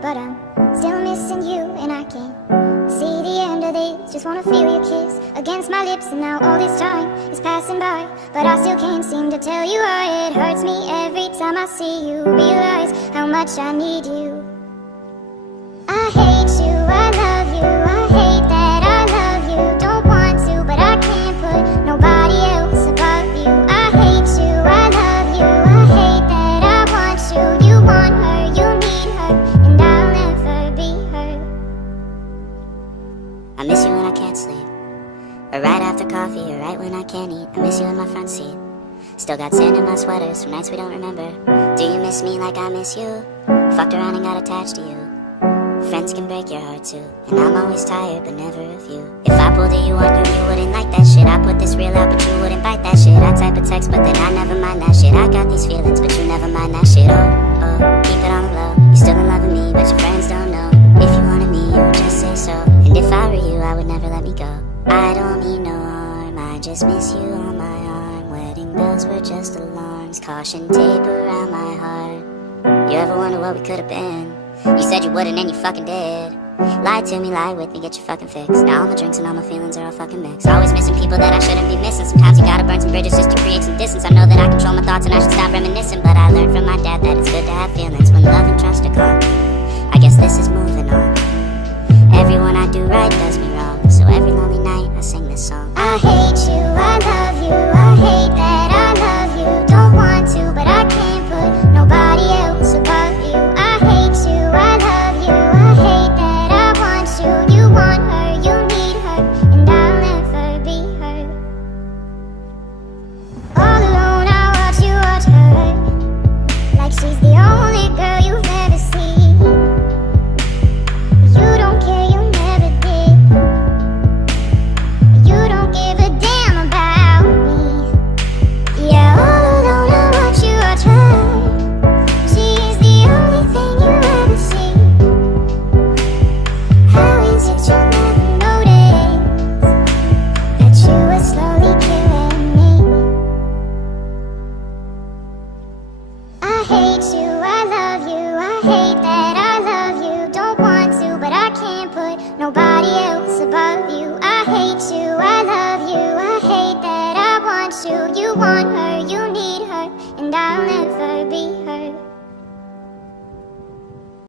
but I'm still missing you, and I can't see the end of this. Just wanna feel your kiss against my lips, and now all this time is passing by, but I still can't seem to tell you why. It hurts me every time I see you, realize how much I need you. I hate you, I love you, I hate that I love you. Don't want to, but I can't put nobody else above you. I hate you, I love you, I hate that I want you. You want her, you need her, and I'll never be her. I miss you when I can't sleep, or right after coffee, or right when I can't eat. I miss you in my front seat. Still got sand in my sweaters from nights we don't remember. Do you miss me like I miss you? Fucked around and got attached to you. Friends can break your heart too, and I'm always tired but never of you. If I pulled a you on you, you wouldn't like that shit. I put this real out but you wouldn't bite that shit. I type a text but then I never mind that shit. I got these feelings but you never mind that shit. Oh, keep it on the low. You still in love with me but your friends don't know. If you wanted me, you would just say so, and if I were you, I would never let me go. I don't mean no harm, I just miss you on my arm. Wedding bells were just alarms, caution tape around my heart. You ever wonder what we could've been? You said you wouldn't and you fucking did. Lie to me, lie with me, get your fucking fix. Now all my drinks and all my feelings are all fucking mixed. Always missing people that I shouldn't be missing. Sometimes you gotta burn some bridges just to create some distance. I know that I control my thoughts and I should stop reminiscing, but I learned from my dad that it's good to have feelings when love and trust are gone. I guess this is moving on. Everyone I do right does me wrong, so every lonely night I sing this song. I hate you, I love you, I hate that I love you. Don't want to, but I can't put nobody else above you. I hate you, I love you, I hate that I want you. You want her, you need her, and I'll never be her. All alone I watch her, like she's the only girl you've ever seen. You don't care, you never did. You don't give a damn about me. Yeah, all alone I watch her. She's the only thing you ever see. How is it you never noticed that you were slowly killing me? I hate you, I love you, I hate that I love you. Don't want to, but I can't put nobody else